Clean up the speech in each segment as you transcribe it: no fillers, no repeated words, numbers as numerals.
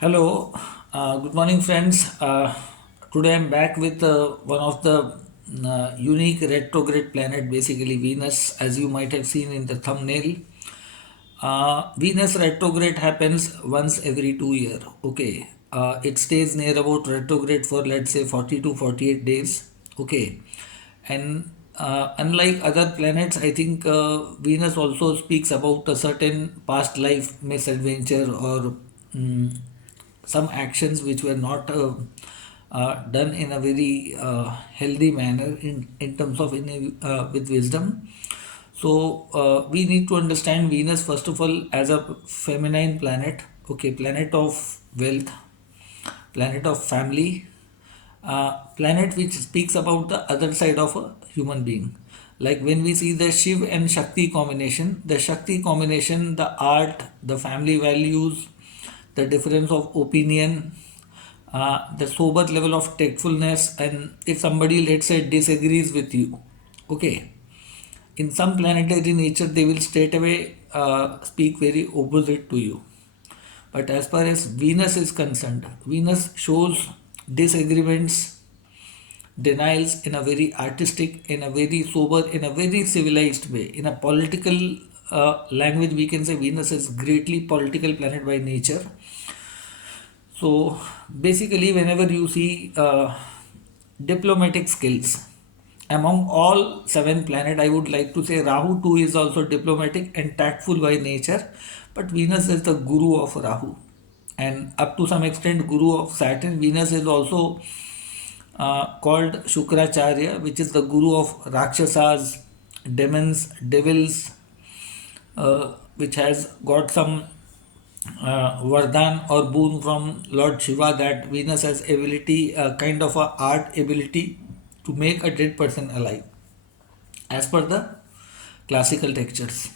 Hello, good morning, friends. Today I'm back with one of the unique retrograde planet, basically Venus, as you might have seen in the thumbnail. Venus retrograde happens once every 2 years. Okay, it stays near about retrograde for let's say 40 to 48 days. Okay, and unlike other planets, I think Venus also speaks about a certain past life misadventure or some actions which were not done in a very healthy manner in terms of with wisdom. So we need to understand Venus first of all as a feminine planet, okay, planet of wealth, planet of family, planet which speaks about the other side of a human being. Like when we see the Shiv and Shakti combination, the Shakti combination, the art, the family values, the difference of opinion, the sober level of tactfulness, and if somebody, let's say, disagrees with you, okay, in some planetary nature, they will straight away speak very opposite to you. But as far as Venus is concerned, Venus shows disagreements, denials in a very artistic, in a very sober, in a very civilized way. In a political language, we can say Venus is greatly political planet by nature. So basically, whenever you see diplomatic skills among all seven planets, I would like to say Rahu too is also diplomatic and tactful by nature, but Venus is the guru of Rahu, and up to some extent, guru of Saturn. Venus is also called Shukracharya, which is the guru of Rakshasas, demons, devils, which has got some Vardhan or boon from Lord Shiva that Venus has ability, kind of a art ability to make a dead person alive, as per the classical textures.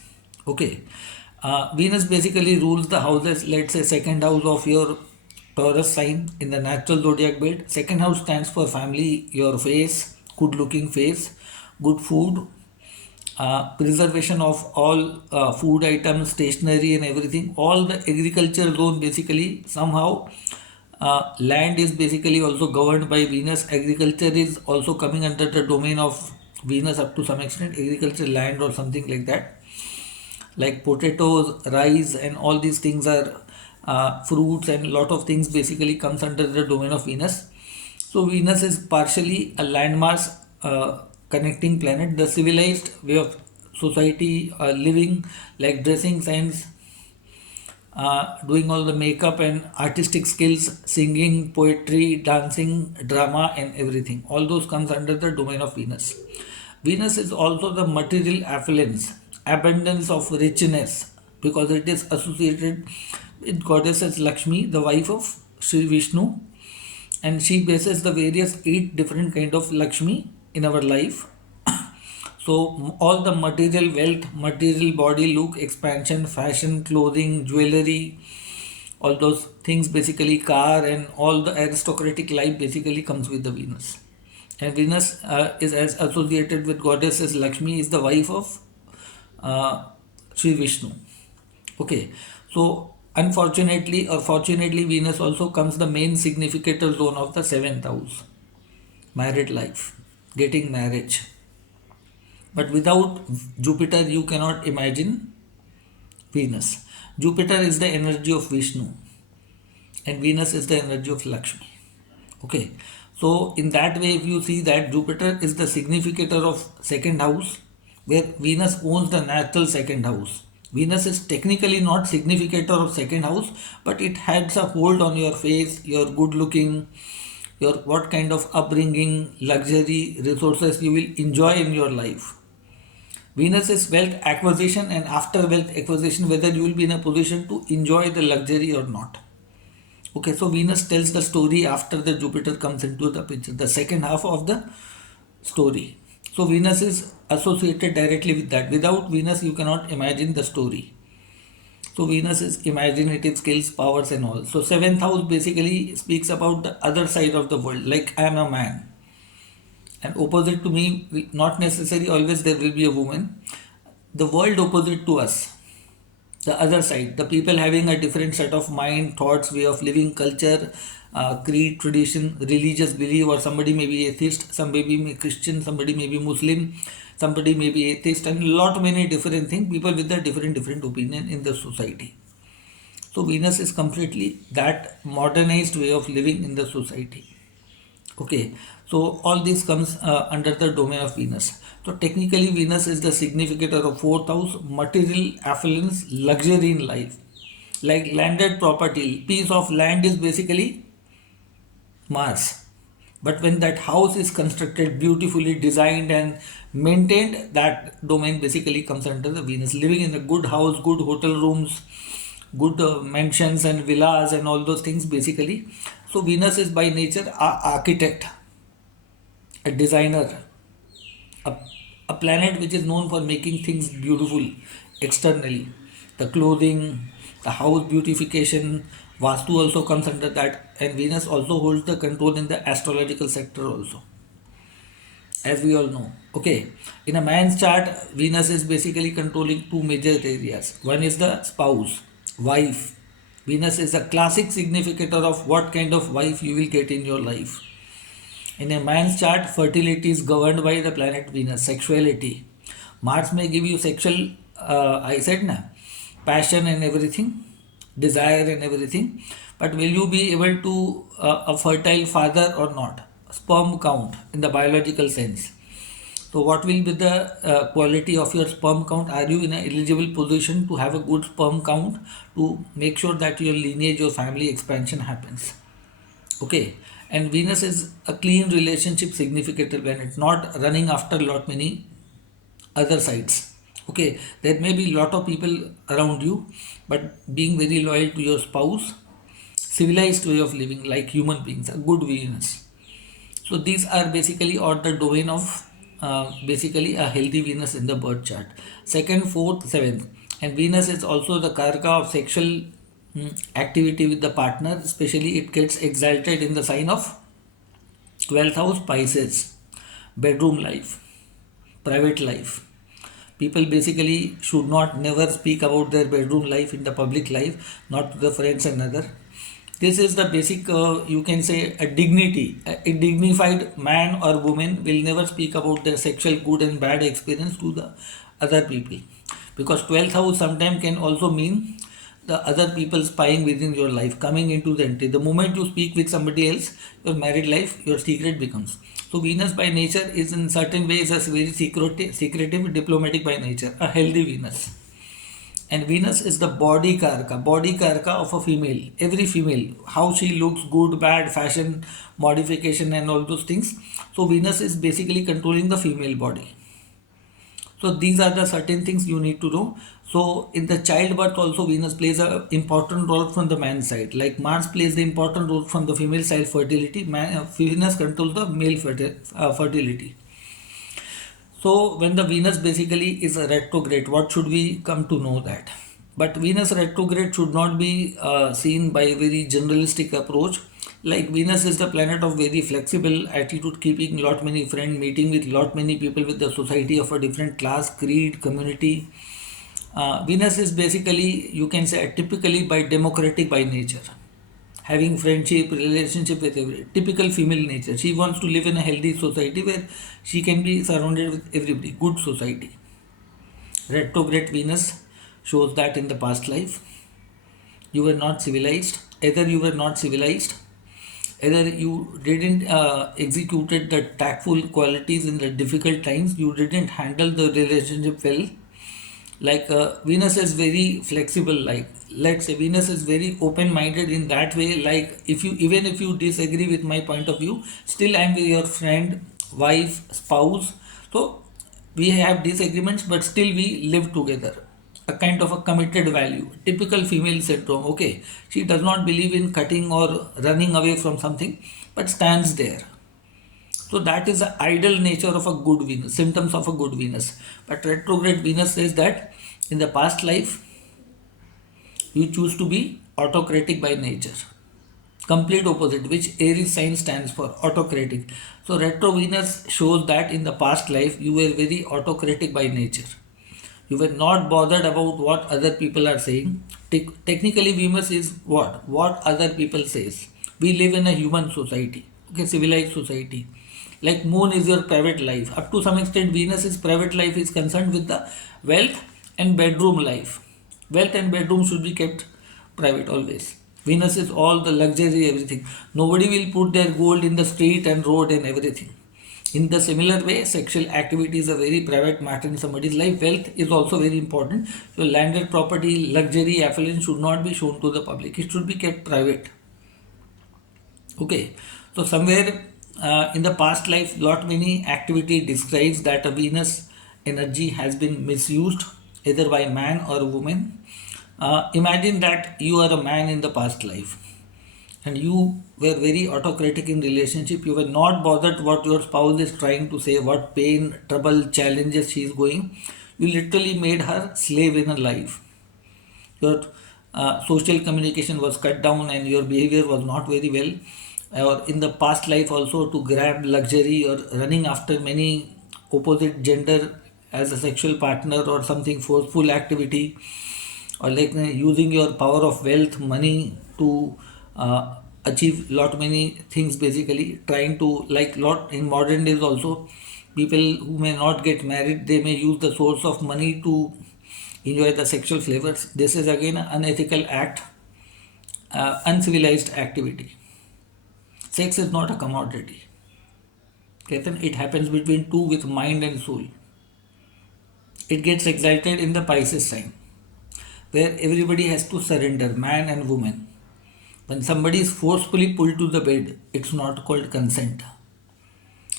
Okay, Venus basically rules the houses. Let's say second house of your Taurus sign in the natural zodiac belt. Second house stands for family, your face, good looking face, good food, preservation of all food items, stationery, and everything. All the agriculture zone basically somehow land is basically also governed by Venus. Agriculture is also coming under the domain of Venus up to some extent. Agriculture land or something like that. Like potatoes, rice, and all these things are fruits, and lot of things basically comes under the domain of Venus. So Venus is partially a landmass connecting planet, the civilized way of society living, like dressing sense, doing all the makeup and artistic skills, singing, poetry, dancing, drama, and everything. All those comes under the domain of Venus. Venus is also the material affluence, abundance of richness, because it is associated with goddesses Lakshmi, the wife of Sri Vishnu, and she bases the various eight different kind of Lakshmi in our life. So all the material wealth, material body look, expansion, fashion, clothing, jewelry, all those things, basically car and all the aristocratic life basically comes with the Venus. And Venus is as associated with goddesses Lakshmi, is the wife of uh, Sri Vishnu. Okay, so unfortunately or fortunately, Venus also comes the main significator zone of the seventh house, married life, getting marriage. But without Jupiter, you cannot imagine Venus. Jupiter is the energy of Vishnu, and Venus is the energy of Lakshmi. Okay, so in that way, if you see that Jupiter is the significator of second house, where Venus owns the natural second house. Venus is technically not significator of second house, but it has a hold on your face, your good looking, your what kind of upbringing, luxury, resources you will enjoy in your life. Venus is wealth acquisition, and after wealth acquisition, whether you will be in a position to enjoy the luxury or not. Okay, so Venus tells the story after the Jupiter comes into the picture, the second half of the story. So Venus is associated directly with that. Without Venus, you cannot imagine the story. So Venus is imaginative skills, powers, and all. So seventh house basically speaks about the other side of the world. Like I am a man, and opposite to me, not necessarily always there will be a woman. The world opposite to us, The other side, the people having a different set of mind, thoughts, way of living, culture, creed, tradition, religious belief, or somebody may be atheist, somebody may be Christian, somebody may be Muslim, somebody may be atheist, and lot many different things, people with a different opinion in the society. So Venus is completely that modernized way of living in the society. Okay, so all this comes under the domain of Venus. So technically, Venus is the significator of fourth house, material affluence, luxury in life, like landed property. Piece of land is basically Mars. But when that house is constructed, beautifully designed and maintained, that domain basically comes under the Venus. Living in a good house, good hotel rooms, good mansions and villas and all those things basically. So Venus is by nature a architect, a designer, a, a planet which is known for making things beautiful externally. The clothing, the house beautification, Vastu also comes under that, and Venus also holds the control in the astrological sector also, as we all know. Okay, in a man's chart, Venus is basically controlling two major areas. One is the spouse, wife. Venus is a classic significator of what kind of wife you will get in your life. In a man's chart, fertility is governed by the planet Venus, sexuality. Mars may give you sexual, I said na, passion and everything, desire and everything. But will you be able to a fertile father or not? Sperm count in the biological sense. So what will be the quality of your sperm count? Are you in an eligible position to have a good sperm count to make sure that your lineage, your family expansion happens? Okay, and Venus is a clean relationship significator planet, not running after lot many other sides. Okay, there may be lot of people around you, but being very loyal to your spouse, civilized way of living like human beings, a good Venus. So these are basically or the domain of basically a healthy Venus in the birth chart. Second, fourth, seventh, and Venus is also the karaka of sexual activity with the partner. Especially, it gets exalted in the sign of 12th house Pisces, bedroom life, private life. People basically should not never speak about their bedroom life in the public life, not to the friends and other. This is the basic, you can say, a dignity. A dignified man or woman will never speak about their sexual good and bad experience to the other people. Because 12th house sometimes can also mean the other people spying within your life, coming into the entry. The moment you speak with somebody else, your married life, your secret becomes. So Venus by nature is in certain ways a very secretive, diplomatic by nature, a healthy Venus. And Venus is the body karaka of a female. Every female, how she looks, good, bad, fashion, modification, and all those things. So Venus is basically controlling the female body. So these are the certain things you need to know. So in the childbirth also Venus plays an important role from the man's side. Like Mars plays the important role from the female side fertility. Venus controls the male fertility. So when the Venus basically is a retrograde, what should we come to know that? But Venus retrograde should not be seen by a very generalistic approach. Like Venus is the planet of very flexible attitude, keeping lot many friends, meeting with lot many people with the society of a different class, creed, community. Venus is basically, you can say, typically by democratic by nature, having friendship, relationship with every typical female nature. She wants to live in a healthy society where she can be surrounded with everybody, good society. Retrograde Venus shows that in the past life you were not civilized. Either you were not civilized, either you didn't executed the tactful qualities in the difficult times, you didn't handle the relationship well. Like Venus is very flexible, like let's say Venus is very open minded in that way. Like if you, even if you disagree with my point of view, still I am your friend, wife, spouse. So we have disagreements but still we live together, a kind of a committed value, typical female syndrome. Okay, she does not believe in cutting or running away from something but stands there. So that is the ideal nature of a good Venus, symptoms of a good Venus. But retrograde Venus says that in the past life, you choose to be autocratic by nature. Complete opposite, which Aries sign stands for, autocratic. So retro Venus shows that in the past life, you were very autocratic by nature. You were not bothered about what other people are saying. Technically, Venus is what? What other people says. We live in a human society, okay, civilized society. Like moon is your private life. Up to some extent, Venus is private life is concerned with the wealth and bedroom life. Wealth and bedroom should be kept private always. Venus is all the luxury, everything. Nobody will put their gold in the street and road and everything. In the similar way, sexual activity is a very private matter in somebody's life. Wealth is also very important. So landed property, luxury, affluence should not be shown to the public. It should be kept private. Okay. So somewhere in the past life, lot many activity describes that a Venus energy has been misused either by man or woman. Imagine that you are a man in the past life and you were very autocratic in relationship. You were not bothered what your spouse is trying to say, what pain, trouble, challenges she is going. You literally made her slave in her life. Your social communication was cut down and your behavior was not very well. Or in the past life also, to grab luxury or running after many opposite gender as a sexual partner or something forceful activity, or like using your power of wealth, money to achieve lot many things, basically trying to, like lot in modern days also, people who may not get married, they may use the source of money to enjoy the sexual flavors. This is again an unethical act, uncivilized activity. Sex is not a commodity. Okay, then it happens between two with mind and soul. It gets exalted in the Pisces sign, where everybody has to surrender, man and woman. When somebody is forcefully pulled to the bed, it's not called consent.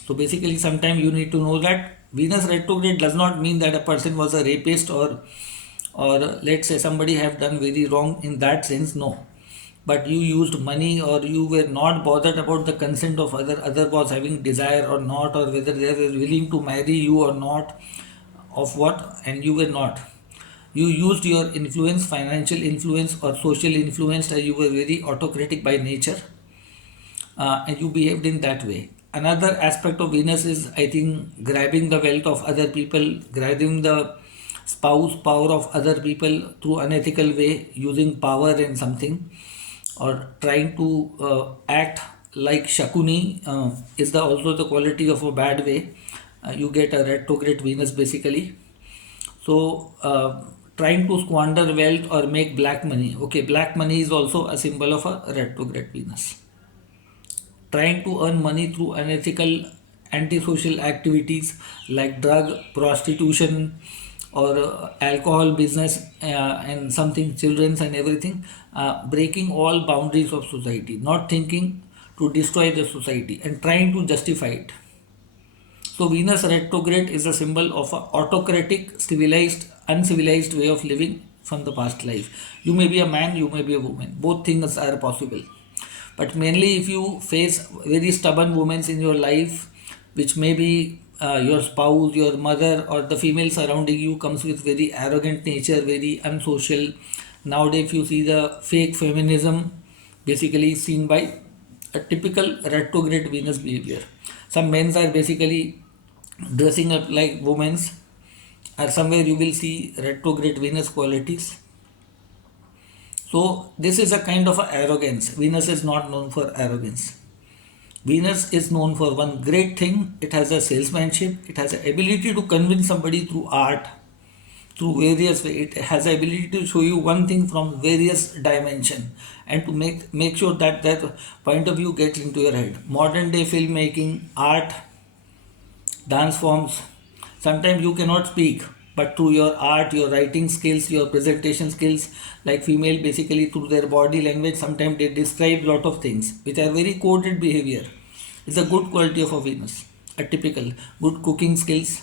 So basically, sometimes you need to know that Venus retrograde does not mean that a person was a rapist or let's say somebody have done very wrong in that sense. No, but you used money or you were not bothered about the consent of other was having desire or not, or whether they were willing to marry you or not, of what, and you were not. You used your influence, financial influence or social influence, as you were very autocratic by nature, and you behaved in that way. Another aspect of Venus is, I think, grabbing the wealth of other people, grabbing the spouse power of other people through unethical way, using power and something, or trying to act like Shakuni is the also the quality of a bad way. You get a retrograde Venus basically. So trying to squander wealth or make black money. Okay, black money is also a symbol of a retrograde Venus. Trying to earn money through unethical antisocial activities like drug, prostitution, or alcohol business, and something children's and everything, breaking all boundaries of society, not thinking to destroy the society and trying to justify it. So Venus retrograde is a symbol of a autocratic, civilized, uncivilized way of living from the past life. You may be a man, you may be a woman. Both things are possible. But mainly if you face very stubborn women in your life, which may be your spouse, your mother, or the female surrounding you comes with very arrogant nature, very unsocial. Nowadays you see the fake feminism basically seen by a typical retrograde Venus behavior. Some men are basically dressing up like women, or somewhere you will see retrograde Venus qualities. So this is a kind of a arrogance. Venus is not known for arrogance. Venus is known for one great thing. It has a salesmanship. It has the ability to convince somebody through art, through various ways. It has the ability to show you one thing from various dimension and to make sure that that point of view gets into your head. Modern day filmmaking, art, dance forms. Sometimes you cannot speak, but through your art, your writing skills, your presentation skills, like female basically through their body language, sometimes they describe lot of things which are very coded behavior. It's a good quality of a Venus. A typical good cooking skills,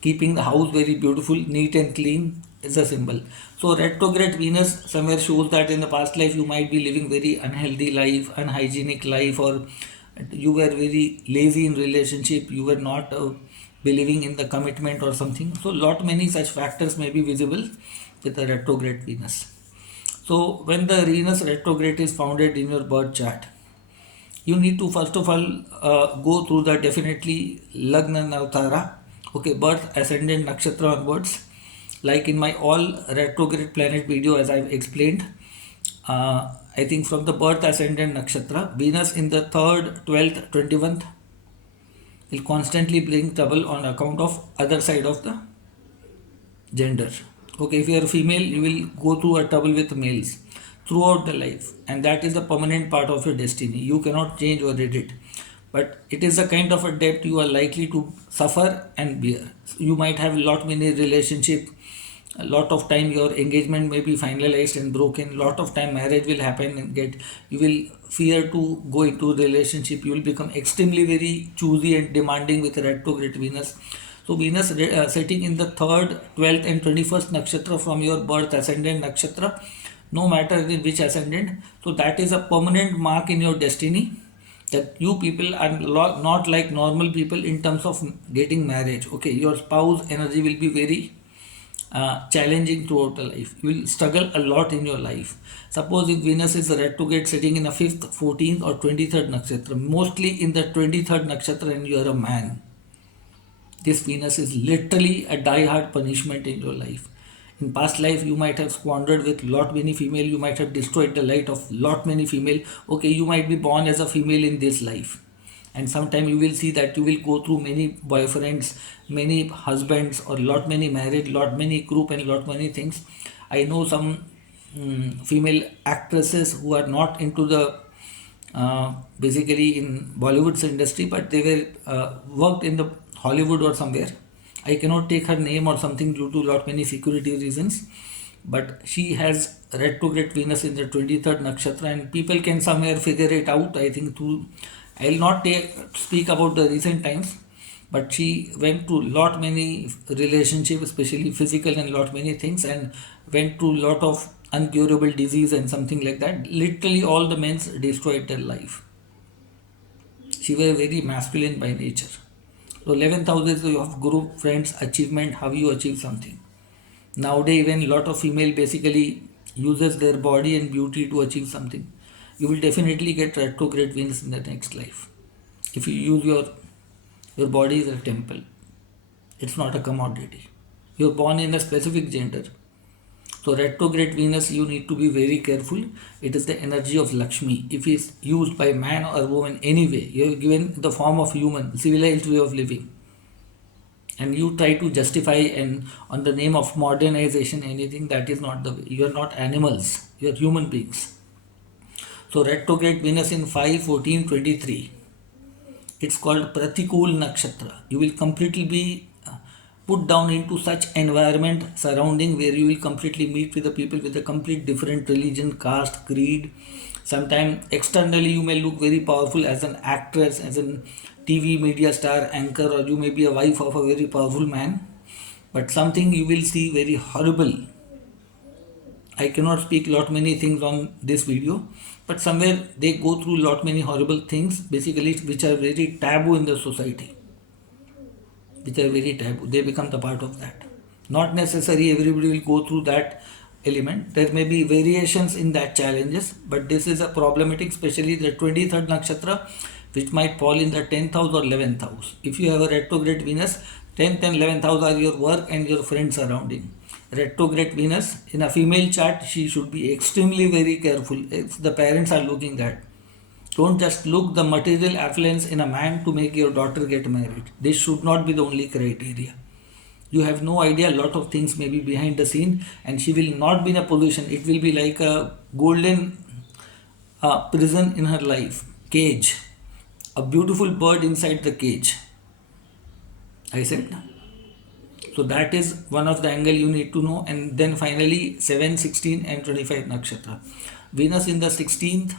keeping the house very beautiful, neat and clean is a symbol. So retrograde Venus somewhere shows that in the past life you might be living very unhealthy life, unhygienic life, or you were very lazy in relationship, you were not believing in the commitment or something. So lot many such factors may be visible with the retrograde Venus. So when the Venus retrograde is founded in your birth chart, you need to first of all go through the definitely Lagna Navtara Okay, birth, ascendant, nakshatra onwards. Like in my all retrograde planet video, as I've explained, I think from the birth, ascendant, nakshatra, Venus in the 3rd, 12th, 21st will constantly bring trouble on account of other side of the gender. Okay, if you are a female, you will go through a trouble with males throughout the life, and that is a permanent part of your destiny. You cannot change or edit, but it is a kind of a debt you are likely to suffer and bear. You might have lot many relationship, a lot of time your engagement may be finalized and broken, lot of time marriage will happen and get, you will fear to go into relationship, you will become extremely very choosy and demanding with retrograde Venus. So Venus sitting in the 3rd, 12th and 21st nakshatra from your birth ascendant nakshatra, no matter in which ascendant, so that is a permanent mark in your destiny that you people are not like normal people in terms of getting marriage. Okay, your spouse energy will be very challenging throughout the life. You will struggle a lot in your life. Suppose if Venus is retrograde sitting in a 5th, 14th or 23rd nakshatra, mostly in the 23rd nakshatra, and you are a man, this Venus is literally a die-hard punishment in your life. In past life, you might have squandered with lot many female. You might have destroyed the light of lot many female. Okay, you might be born as a female in this life, and sometime you will see that you will go through many boyfriends, many husbands, or lot many marriage, lot many group, and lot many things. I know some female actresses who are not into the basically in Bollywood's industry, but they were worked in the Hollywood or somewhere. I cannot take her name or something due to lot many security reasons, but she has retrograde Venus in the 23rd nakshatra, and people can somewhere figure it out. I think through, I'll not speak about the recent times, but she went to lot many relationships, especially physical and lot many things, and went to lot of uncurable disease and something like that. Literally all the men destroyed their life. She was very masculine by nature. So 11th house is of group, friends, achievement, how you achieve something. Nowadays even lot of female basically uses their body and beauty to achieve something. You will definitely get retrograde Venus in the next life. If you use your body is a temple. It's not a commodity. You're born in a specific gender. So retrograde Venus, you need to be very careful. It is the energy of Lakshmi. If it's used by man or woman anyway, you're given the form of human, civilized way of living, and you try to justify and on the name of modernization anything, that is not the way. You are not animals. You are human beings. So retrograde Venus in 5, 14, 23. It's called Pratikul Nakshatra. You will completely be put down into such environment surrounding where you will completely meet with the people with a complete different religion, caste, creed. Sometimes externally you may look very powerful as an actress, as a TV media star, anchor, or you may be a wife of a very powerful man, but something you will see very horrible. I cannot speak lot many things on this video, but somewhere they go through lot many horrible things, basically which are very taboo in the society, which are very taboo. They become the part of that. Not necessary everybody will go through that element. There may be variations in that challenges, but this is a problematic, especially the 23rd nakshatra, which might fall in the 10th house or 11th house. If you have a retrograde Venus, 10th and 11th house are your work and your friend surrounding. Retrograde Venus in a female chart, she should be extremely very careful if the parents are looking at. Don't just look the material affluence in a man to make your daughter get married. This should not be the only criteria. You have no idea, a lot of things may be behind the scene, and she will not be in a position. It will be like a golden prison in her life, cage, a beautiful bird inside the cage. I said. So that is one of the angle you need to know. And then finally 7, 16 and 25 nakshatra. Venus in the 16th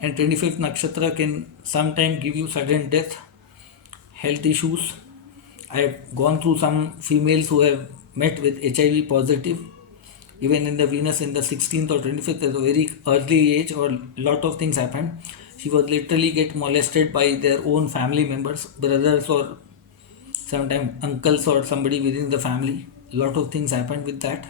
and 25th nakshatra can sometimes give you sudden death, health issues. I have gone through some females who have met with HIV positive. Even in the Venus in the 16th or 25th at a very early age, or lot of things happened. She was literally get molested by their own family members, brothers or sometimes uncles or somebody within the family. Lot of things happened with that.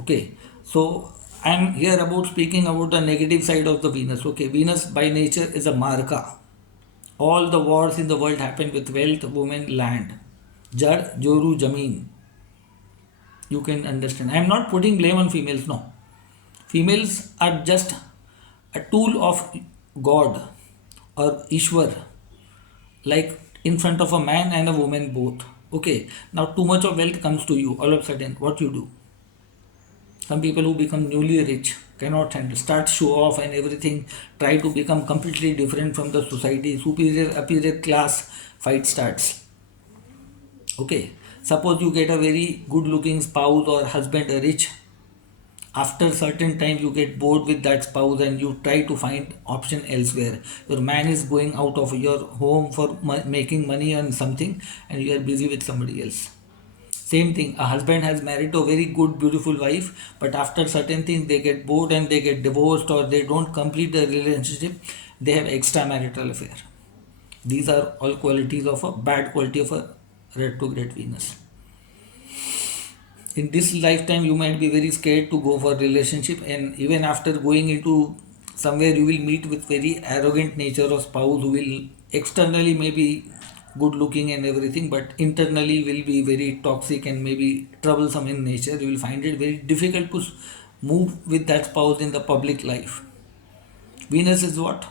Okay, so I'm here about speaking about the negative side of the Venus. Okay, Venus by nature is a marka. All the wars in the world happen with wealth, women, land. Jad, Joru, Jameen. You can understand. I am not putting blame on females, no. Females are just a tool of God or Ishwar, like in front of a man and a woman both. Okay, now too much of wealth comes to you all of a sudden. What you do? Some people who become newly rich cannot handle, start show off and everything, try to become completely different from the society, superior class fight starts. Okay, suppose you get a very good looking spouse or husband, a rich. After certain time you get bored with that spouse and you try to find option elsewhere. Your man is going out of your home for making money on something and you are busy with somebody else. Same thing, a husband has married to a very good, beautiful wife, but after certain things they get bored and they get divorced or they don't complete the relationship, they have extramarital affair. These are all qualities of a bad quality of a retrograde Venus. In this lifetime, you might be very scared to go for relationship, and even after going into somewhere, you will meet with very arrogant nature of spouse who will externally maybe good looking and everything, but internally will be very toxic and maybe troublesome in nature. You will find it very difficult to move with that spouse in the public life. Venus is what?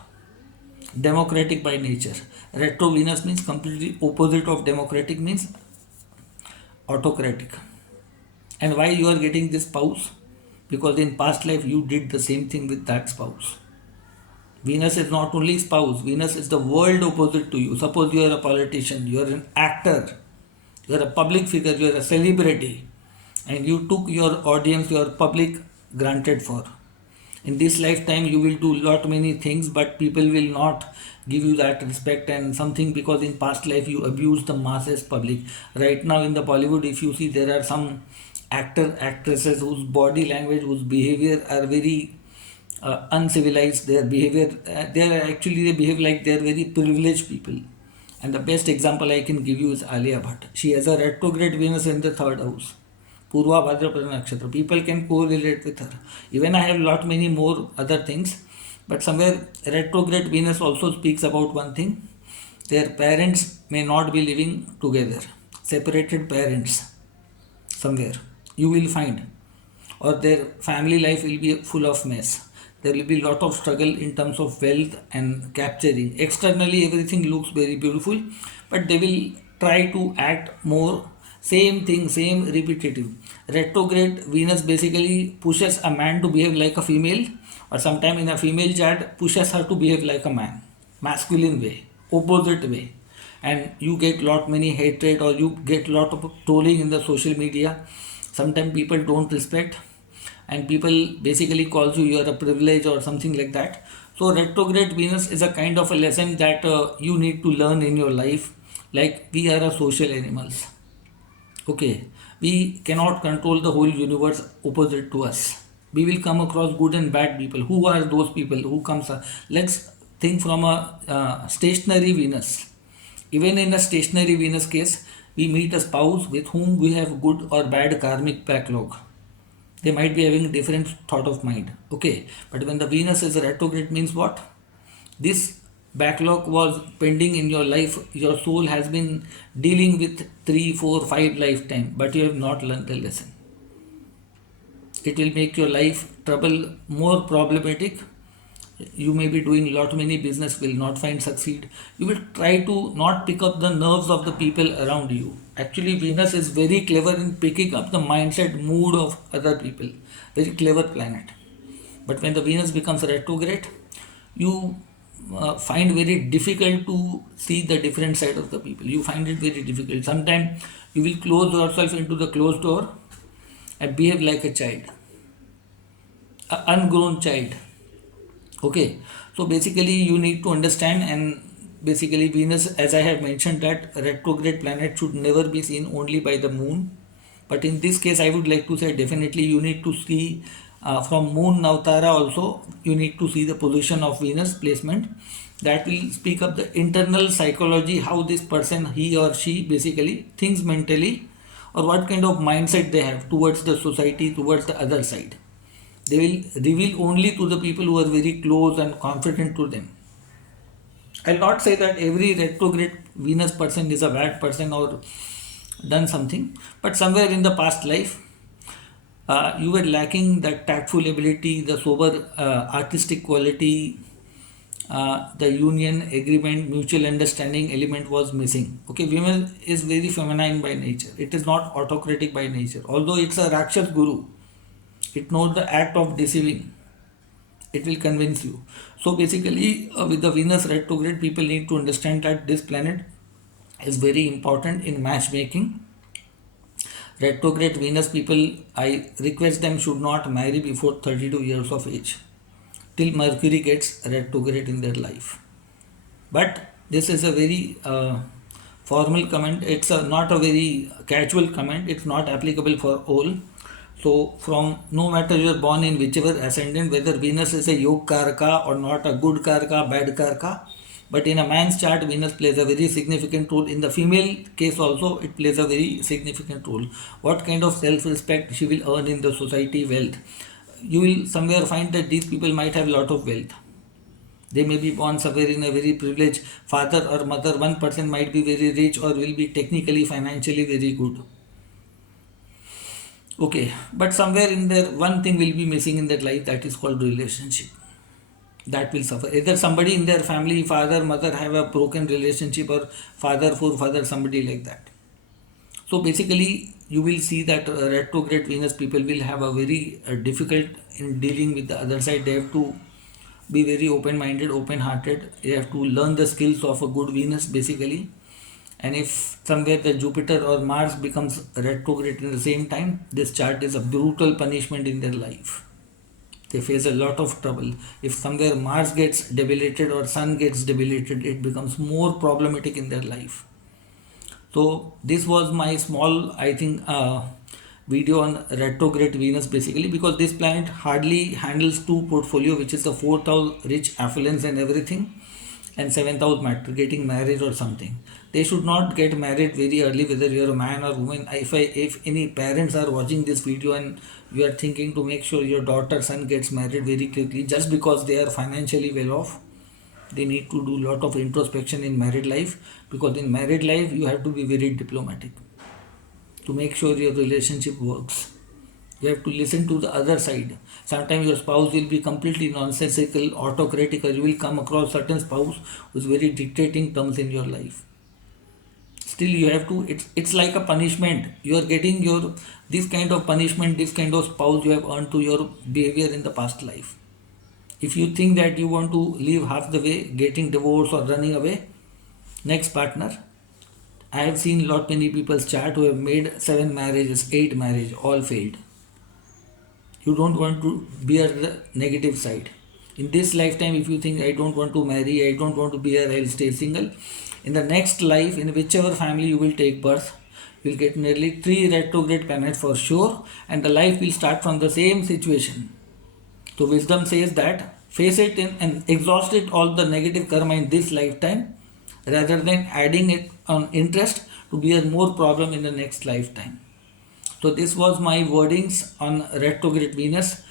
Democratic by nature. Retro Venus means completely opposite of democratic, means autocratic. And why you are getting this spouse? Because in past life you did the same thing with that spouse. Venus is not only spouse, Venus is the world opposite to you. Suppose you are a politician, you are an actor, you are a public figure, you are a celebrity, and you took your audience, your public granted for. In this lifetime you will do lot many things, but people will not give you that respect and something, because in past life you abused the masses public. Right now in the Bollywood, if you see, there are some actresses whose body language, whose behavior are very uncivilized. Their behavior, they behave like they are very privileged people. And the best example I can give you is Alia Bhatt. She has a retrograde Venus in the third house, Purva Bhadrapada Nakshatra. People can correlate with her. Even I have lot many more other things, but somewhere retrograde Venus also speaks about one thing. Their parents may not be living together, separated parents somewhere. You will find, or their family life will be full of mess. There will be lot of struggle in terms of wealth and capturing. Externally everything looks very beautiful, but they will try to act more same thing, same repetitive. Retrograde Venus basically pushes a man to behave like a female, or sometime in a female chart pushes her to behave like a man, masculine way, opposite way. And you get lot many hatred, or you get lot of trolling in the social media. Sometimes people don't respect, and people basically calls you are a privilege or something like that. So retrograde Venus is a kind of a lesson that you need to learn in your life. Like, we are a social animals. Okay, we cannot control the whole universe opposite to us. We will come across good and bad people. Who are those people who comes? Let's think from a stationary Venus. Even in a stationary Venus case, we meet a spouse with whom we have good or bad karmic backlog. They might be having different thought of mind. Okay, but when the Venus is retrograde, means what? This backlog was pending in your life. Your soul has been dealing with 3, 4, 5 lifetime, but you have not learned the lesson. It will make your life trouble more problematic. You may be doing lot many business, will not find succeed. You will try to not pick up the nerves of the people around you. Actually Venus is very clever in picking up the mindset, mood of other people. Very clever planet. But when the Venus becomes retrograde, you find very difficult to see the different side of the people. You find it very difficult. Sometimes you will close yourself into the closed door and behave like a child, an ungrown child. Okay, so basically you need to understand, and basically Venus, as I have mentioned, that retrograde planet should never be seen only by the moon. But in this case I would like to say definitely you need to see from moon Navtara also. You need to see the position of Venus placement. That will speak up the internal psychology, how this person, he or she, basically thinks mentally, or what kind of mindset they have towards the society, towards the other side. They will reveal only to the people who are very close and confident to them. I'll not say that every retrograde Venus person is a bad person, or done something, but somewhere in the past life you were lacking that tactful ability, the sober artistic quality, the union agreement, mutual understanding element was missing. Okay, women is very feminine by nature. It is not autocratic by nature. Although it's a Rakshas guru, it knows the act of deceiving. It will convince you. So basically, with the Venus retrograde, people need to understand that this planet is very important in matchmaking. Retrograde Venus people, I request them should not marry before 32 years of age, till Mercury gets retrograde in their life. But this is a very formal comment. It's not a very casual comment. It's not applicable for all. So from no matter you're born in whichever ascendant, whether Venus is a Yog Karaka or not, a good Karaka, bad Karaka, but in a man's chart, Venus plays a very significant role. In the female case also, it plays a very significant role. What kind of self-respect she will earn in the society, wealth. You will somewhere find that these people might have a lot of wealth. They may be born somewhere in a very privileged father or mother. One person might be very rich or will be technically, financially very good. Okay, but somewhere in there, one thing will be missing in that life, that is called relationship. That will suffer. Either somebody in their family, father, mother, have a broken relationship, or father, forefather, somebody like that. So basically, you will see that retrograde Venus people will have a very difficult in dealing with the other side. They have to be very open-minded, open-hearted. They have to learn the skills of a good Venus basically. And if somewhere the Jupiter or Mars becomes retrograde in the same time, this chart is a brutal punishment in their life. They face a lot of trouble. If somewhere Mars gets debilitated or Sun gets debilitated, it becomes more problematic in their life. So this was my small, I think, video on retrograde Venus basically, because this planet hardly handles two portfolio, which is the fourth house, rich affluence and everything, and seventh house matter, getting married or something. They should not get married very early, whether you are a man or woman. If any parents are watching this video and you are thinking to make sure your daughter, son gets married very quickly just because they are financially well off, they need to do lot of introspection in married life, because in married life you have to be very diplomatic to make sure your relationship works. You have to listen to the other side. Sometimes your spouse will be completely nonsensical, autocratic, or you will come across certain spouse who is very dictating terms in your life. Still you have to, it's like a punishment. You are getting your, this kind of punishment, this kind of spouse you have earned to your behavior in the past life. If you think that you want to live half the way, getting divorced or running away, next partner. I have seen lot many people's chart who have made 7 marriages, 8 marriages, all failed. You don't want to bear the negative side. In this lifetime, if you think I don't want to marry, I don't want to be here, I'll stay single. In the next life, in whichever family you will take birth, you will get nearly 3 retrograde planets for sure, and the life will start from the same situation. So wisdom says that face it in and exhaust it all the negative karma in this lifetime, rather than adding it on interest to be a more problem in the next lifetime. So this was my wordings on retrograde Venus.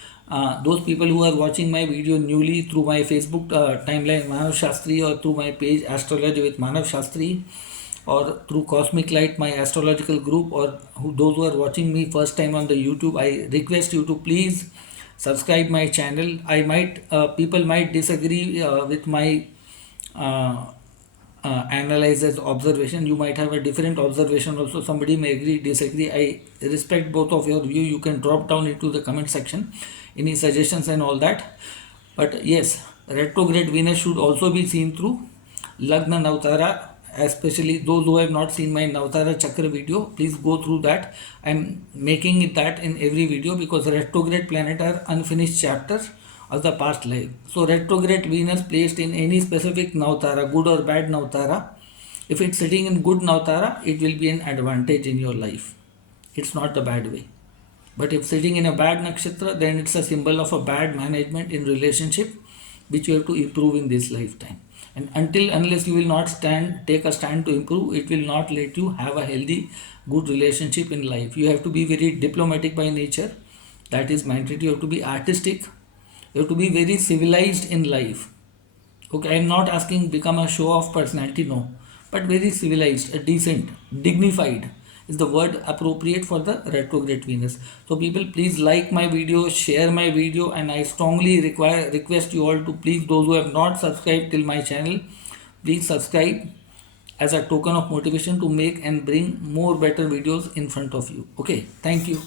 Those people who are watching my video newly through my Facebook timeline Manav Shastri, or through my page Astrology with Manav Shastri, or through Cosmic Light, my astrological group, or those who are watching me first time on the YouTube, I request you to please subscribe my channel. I might people might disagree with my analysis observation. You might have a different observation also. Somebody may agree, disagree. I respect both of your view. You can drop down into the comment section any suggestions and all that. But yes, retrograde Venus should also be seen through Lagna Navtara. Especially those who have not seen my Navtara Chakra video, please go through that. I'm making it that in every video, because retrograde planet are unfinished chapters of the past life. So retrograde Venus placed in any specific Navtara, good or bad Navtara, if it's sitting in good Navtara, it will be an advantage in your life. It's not the bad way. But if sitting in a bad nakshatra, then it's a symbol of a bad management in relationship, which you have to improve in this lifetime. And unless you will not take a stand to improve, it will not let you have a healthy, good relationship in life. You have to be very diplomatic by nature. That is mandatory. You have to be artistic. You have to be very civilized in life. Okay, I am not asking become a show-off personality, no. But very civilized, decent, dignified. is the word appropriate for the retrograde Venus. So people, please like my video, share my video, and I strongly request you all to please, those who have not subscribed till my channel, please subscribe as a token of motivation to make and bring more better videos in front of you. Okay, thank you.